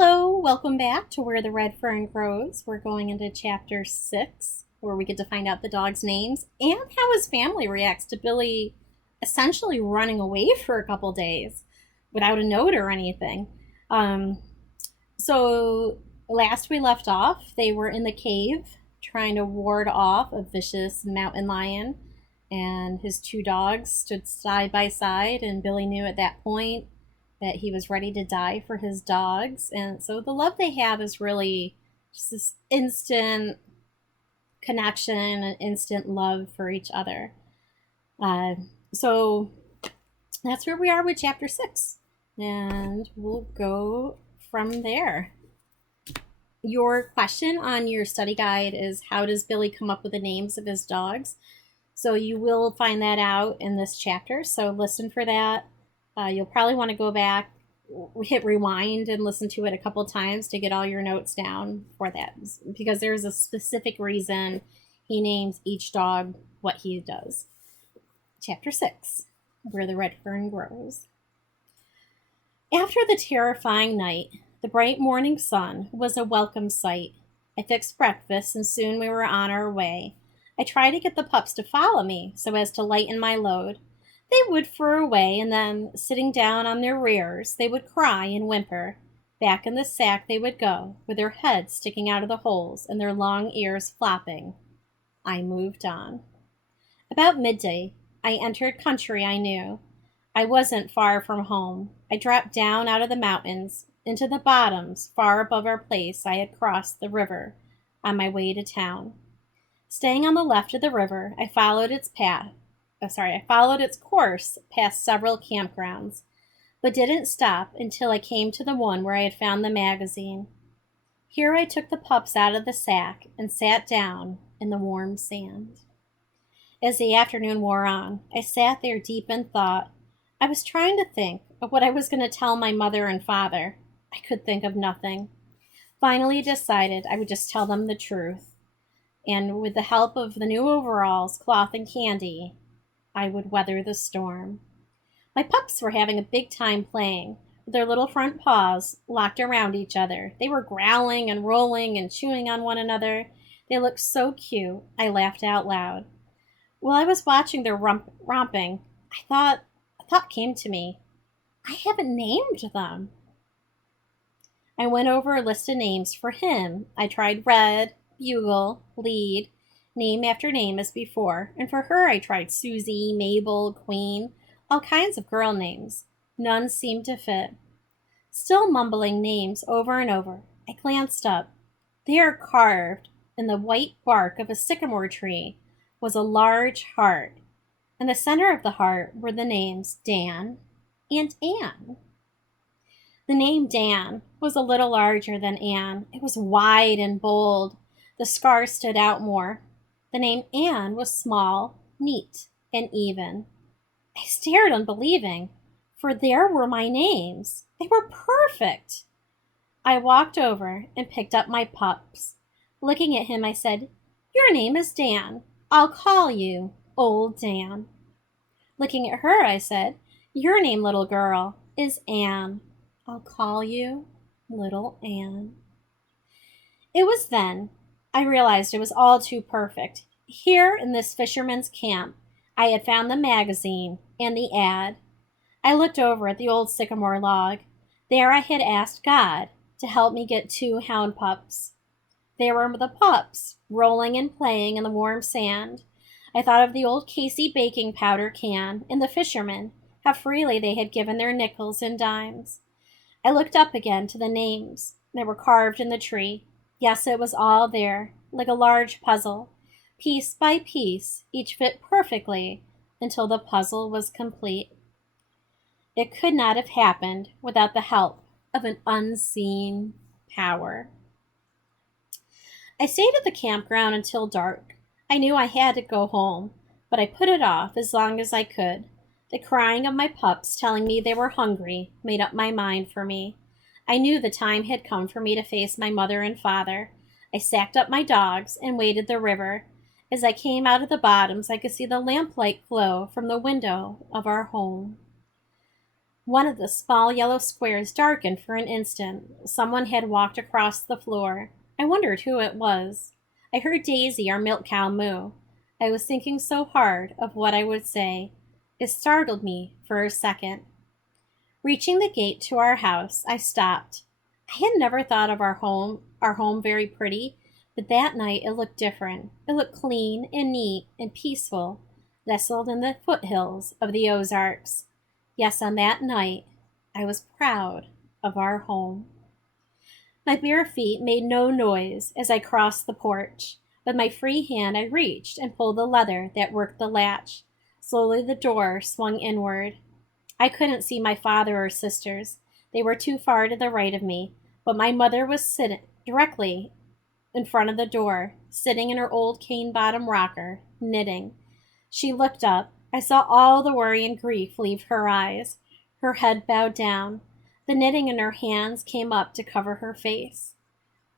Hello, welcome back to Where the Red Fern Grows. We're going into chapter 6, where we get to find out the dog's names and how his family reacts to Billy essentially running away for a couple days without a note or anything. Um, so, last we left off, they were in the cave trying to ward off a vicious mountain lion, and his two dogs stood side by side, and Billy knew at that point that he was ready to die for his dogs. And so the love they have is really just this instant connection and instant love for each other. So that's where we are with chapter 6. And we'll go from there. Your question on your study guide is, how does Billy come up with the names of his dogs? So you will find that out in this chapter. So listen for that. You'll probably want to go back, hit rewind, and listen to it a couple times to get all your notes down for that, because there's a specific reason he names each dog what he does. Chapter 6, Where the Red Fern Grows. After the terrifying night, the bright morning sun was a welcome sight. I fixed breakfast, and soon we were on our way. I tried to get the pups to follow me so as to lighten my load. They would furr away, and then, sitting down on their rears, they would cry and whimper. Back in the sack they would go, with their heads sticking out of the holes and their long ears flopping. I moved on. About midday, I entered country I knew. I wasn't far from home. I dropped down out of the mountains, into the bottoms, far above our place. I had crossed the river, on my way to town. Staying on the left of the river, I followed its course past several campgrounds, but didn't stop until I came to the one where I had found the magazine. Here I took the pups out of the sack and sat down in the warm sand. As the afternoon wore on, I sat there deep in thought. I was trying to think of what I was going to tell my mother and father. I could think of nothing. Finally decided I would just tell them the truth, and with the help of the new overalls, cloth, and candy, I would weather the storm. My pups were having a big time playing, with their little front paws locked around each other. They were growling and rolling and chewing on one another. They looked so cute, I laughed out loud. While I was watching their romping, a thought came to me. I haven't named them. I went over a list of names for him. I tried Red, Bugle, Lead, name after name as before, and for her I tried Susie, Mabel, Queen, all kinds of girl names. None seemed to fit. Still mumbling names over and over, I glanced up. There, carved in the white bark of a sycamore tree, was a large heart. In the center of the heart were the names Dan and Anne. The name Dan was a little larger than Anne. It was wide and bold. The scars stood out more. The name Anne was small, neat, and even. I stared unbelieving, for there were my names. They were perfect. I walked over and picked up my pups. Looking at him, I said, "Your name is Dan. I'll call you Old Dan." Looking at her, I said, "Your name, little girl, is Anne. I'll call you Little Anne." It was then I realized it was all too perfect. Here in this fisherman's camp, I had found the magazine and the ad. I looked over at the old sycamore log. There I had asked God to help me get 2 hound pups. There were the pups, rolling and playing in the warm sand. I thought of the old Casey baking powder can and the fishermen, how freely they had given their nickels and dimes. I looked up again to the names that were carved in the tree. Yes, it was all there, like a large puzzle. Piece by piece, each fit perfectly until the puzzle was complete. It could not have happened without the help of an unseen power. I stayed at the campground until dark. I knew I had to go home, but I put it off as long as I could. The crying of my pups telling me they were hungry made up my mind for me. I knew the time had come for me to face my mother and father. I sacked up my dogs and waded the river. As I came out of the bottoms, I could see the lamplight glow from the window of our home. One of the small yellow squares darkened for an instant. Someone had walked across the floor. I wondered who it was. I heard Daisy, our milk cow, moo. I was thinking so hard of what I would say. It startled me for a second. Reaching the gate to our house, I stopped. I had never thought of our home very pretty, but that night it looked different. It looked clean and neat and peaceful, nestled in the foothills of the Ozarks. Yes, on that night, I was proud of our home. My bare feet made no noise as I crossed the porch. With my free hand, I reached and pulled the lever that worked the latch. Slowly the door swung inward. I couldn't see my father or sisters. They were too far to the right of me, but my mother was sitting directly in front of the door, sitting in her old cane-bottom rocker, knitting. She looked up. I saw all the worry and grief leave her eyes. Her head bowed down. The knitting in her hands came up to cover her face.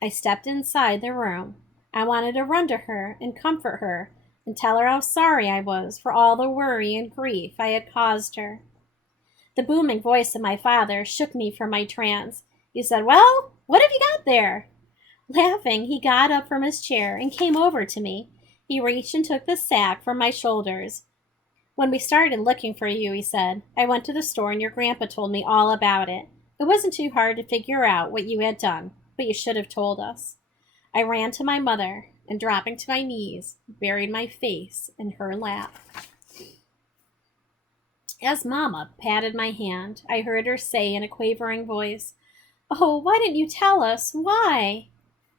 I stepped inside the room. I wanted to run to her and comfort her and tell her how sorry I was for all the worry and grief I had caused her. The booming voice of my father shook me from my trance. He said, "Well, what have you got there?" Laughing, he got up from his chair and came over to me. He reached and took the sack from my shoulders. "When we started looking for you," he said, "I went to the store and your grandpa told me all about it. It wasn't too hard to figure out what you had done, but you should have told us." I ran to my mother and, dropping to my knees, buried my face in her lap. As Mama patted my hand, I heard her say in a quavering voice, "Oh, why didn't you tell us? Why?"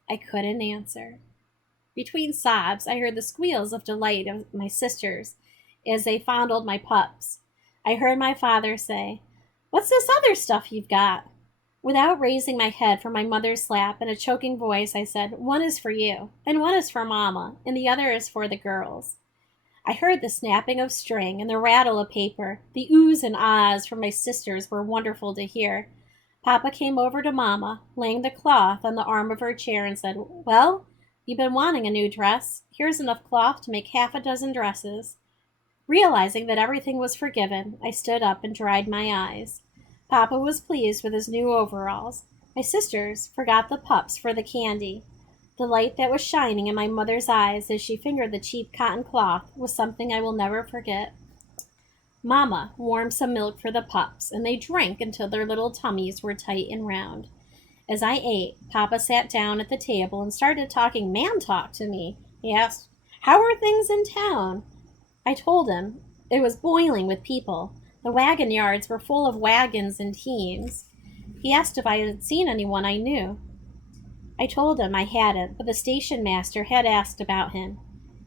I couldn't answer. Between sobs, I heard the squeals of delight of my sisters as they fondled my pups. I heard my father say, "What's this other stuff you've got?" Without raising my head from my mother's lap, in a choking voice, I said, "One is for you, and one is for Mama, and the other is for the girls." I heard the snapping of string and the rattle of paper. The oohs and ahs from my sisters were wonderful to hear. Papa came over to Mama, laying the cloth on the arm of her chair, and said, "Well, you've been wanting a new dress. Here's enough cloth to make half a dozen dresses." Realizing that everything was forgiven, I stood up and dried my eyes. Papa was pleased with his new overalls. My sisters forgot the pups for the candy. The light that was shining in my mother's eyes as she fingered the cheap cotton cloth was something I will never forget. Mama warmed some milk for the pups, and they drank until their little tummies were tight and round. As I ate, Papa sat down at the table and started talking man talk to me. He asked, "How are things in town?" I told him it was boiling with people. The wagon yards were full of wagons and teams. He asked if I had seen anyone I knew. I told him I hadn't, but the station master had asked about him.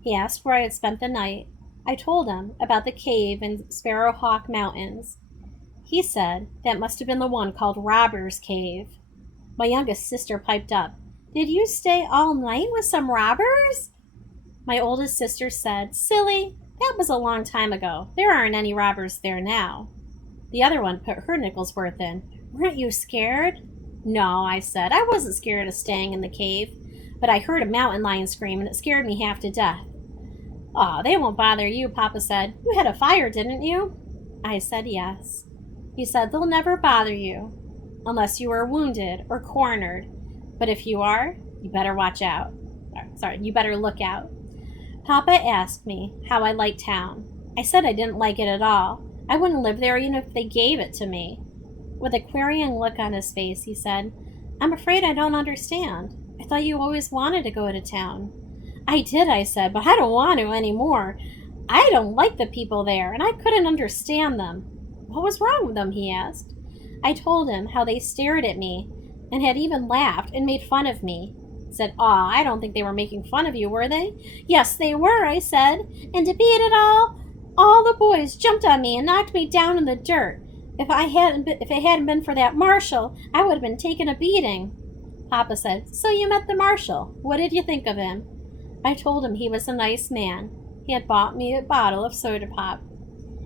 He asked where I had spent the night. I told him about the cave in Sparrowhawk Mountains. He said that must have been the one called Robber's Cave. My youngest sister piped up, "Did you stay all night with some robbers?" My oldest sister said, "Silly, that was a long time ago. There aren't any robbers there now." The other one put her nickel's worth in. "Weren't you scared?" "No," I said. "I wasn't scared of staying in the cave, but I heard a mountain lion scream and it scared me half to death." "Aw, they won't bother you," Papa said. "You had a fire, didn't you?" I said yes. He said, "They'll never bother you unless you are wounded or cornered. But if you are, you better watch out. You better look out." Papa asked me how I liked town. I said I didn't like it at all. I wouldn't live there even if they gave it to me. With a querying look on his face, he said, "I'm afraid I don't understand. I thought you always wanted to go to town." "I did," I said, "but I don't want to anymore. I don't like the people there, and I couldn't understand them." "What was wrong with them?" he asked. I told him how they stared at me and had even laughed and made fun of me. He said, "Aw, I don't think they were making fun of you, were they?" "Yes, they were," I said, "and to beat it all the boys jumped on me and knocked me down in the dirt. If it hadn't been for that marshal, I would have been taking a beating." Papa said, "So you met the marshal. What did you think of him?" I told him he was a nice man. He had bought me a bottle of soda pop.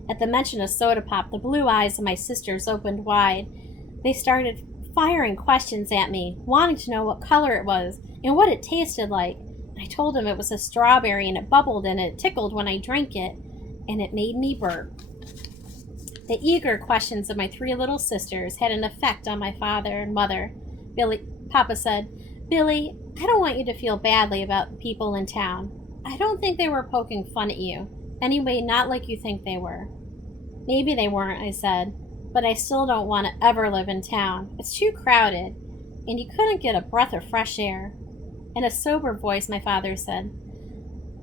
At the mention of soda pop, the blue eyes of my sisters opened wide. They started firing questions at me, wanting to know what color it was and what it tasted like. I told him it was a strawberry and it bubbled and it tickled when I drank it, and it made me burp. The eager questions of my three little sisters had an effect on my father and mother. Papa said, "Billy, I don't want you to feel badly about the people in town. I don't think they were poking fun at you. Anyway, not like you think they were." "Maybe they weren't," I said, "but I still don't want to ever live in town. It's too crowded, and you couldn't get a breath of fresh air." In a sober voice, my father said,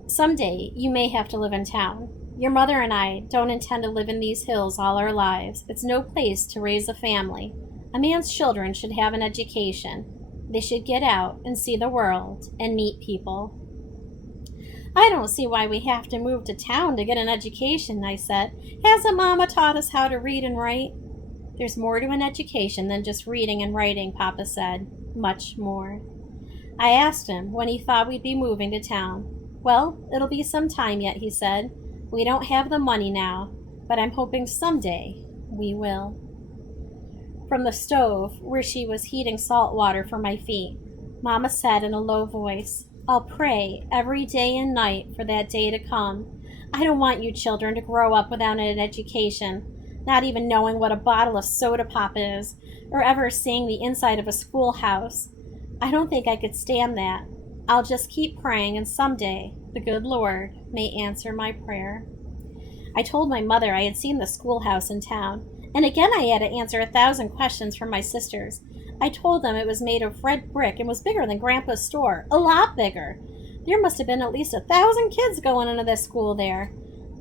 "Someday you may have to live in town. Your mother and I don't intend to live in these hills all our lives. It's no place to raise a family. A man's children should have an education. They should get out and see the world and meet people." "I don't see why we have to move to town to get an education," I said. "Hasn't Mama taught us how to read and write?" "There's more to an education than just reading and writing," Papa said. "Much more." I asked him when he thought we'd be moving to town. "Well, it'll be some time yet," he said. "We don't have the money now, but I'm hoping someday we will." From the stove, where she was heating salt water for my feet, Mama said in a low voice, "I'll pray every day and night for that day to come. I don't want you children to grow up without an education, not even knowing what a bottle of soda pop is, or ever seeing the inside of a schoolhouse. I don't think I could stand that. I'll just keep praying, and someday the good Lord may answer my prayer." I told my mother I had seen the schoolhouse in town, and again I had to answer 1,000 questions from my sisters. I told them it was made of red brick and was bigger than Grandpa's store, a lot bigger. There must have been at least 1,000 kids going into this school there.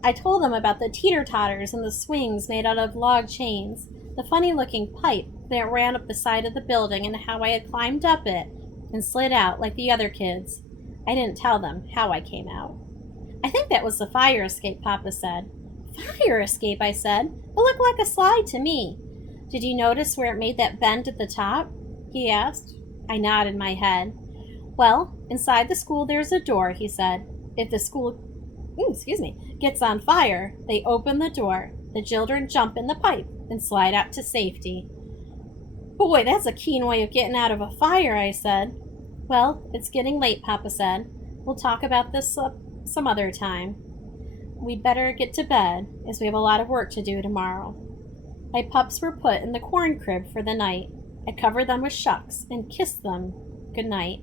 I told them about the teeter-totters and the swings made out of log chains, the funny-looking pipe that ran up the side of the building, and how I had climbed up it and slid out like the other kids. I didn't tell them how I came out. "I think that was the fire escape," Papa said. "Fire escape?" I said. "It looked like a slide to me." "Did you notice where it made that bend at the top?" he asked. I nodded my head. "Well, inside the school there's a door," he said. "If the school gets on fire, they open the door. The children jump in the pipe and slide out to safety." "Boy, that's a keen way of getting out of a fire," I said. "Well, it's getting late," Papa said. "We'll talk about this some other time. We'd better get to bed, as we have a lot of work to do tomorrow." My pups were put in the corn crib for the night. I covered them with shucks and kissed them good night.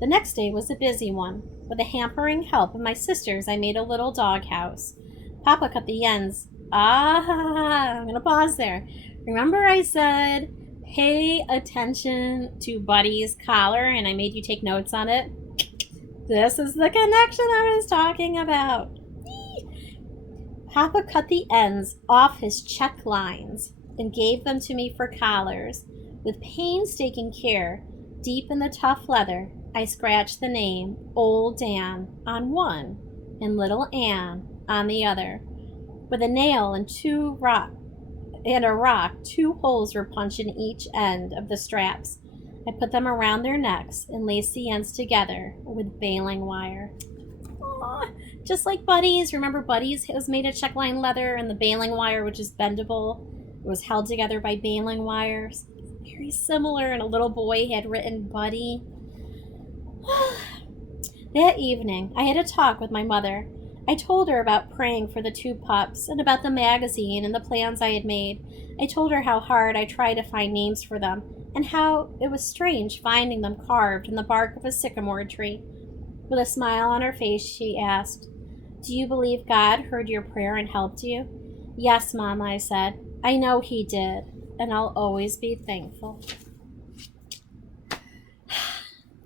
The next day was a busy one. With the hampering help of my sisters, I made a little dog house. Papa cut the ends. I'm going to pause there. Remember I said, pay attention to Buddy's collar, and I made you take notes on it? This is the connection I was talking about. Papa cut the ends off his check lines and gave them to me for collars. With painstaking care, deep in the tough leather, I scratched the name Old Dan on one and Little Ann on the other. With a nail and a rock, 2 holes were punched in each end of the straps. I put them around their necks and laced the ends together with baling wire. Aww, just like Buddy's. Remember Buddy's was made of check-line leather, and the baling wire, which is bendable, it was held together by baling wires. Very similar, and a little boy had written Buddy. That evening, I had a talk with my mother. I told her about praying for the 2 pups and about the magazine and the plans I had made. I told her how hard I tried to find names for them and how it was strange finding them carved in the bark of a sycamore tree. With a smile on her face, she asked, "Do you believe God heard your prayer and helped you?" "Yes, Mom," I said. "I know He did, and I'll always be thankful."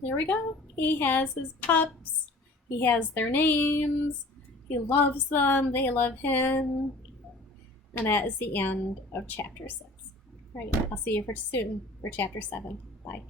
There we go. He has his pups. He has their names. He loves them. They love him. And that is the end of chapter 6. All right. I'll see you soon for chapter 7. Bye.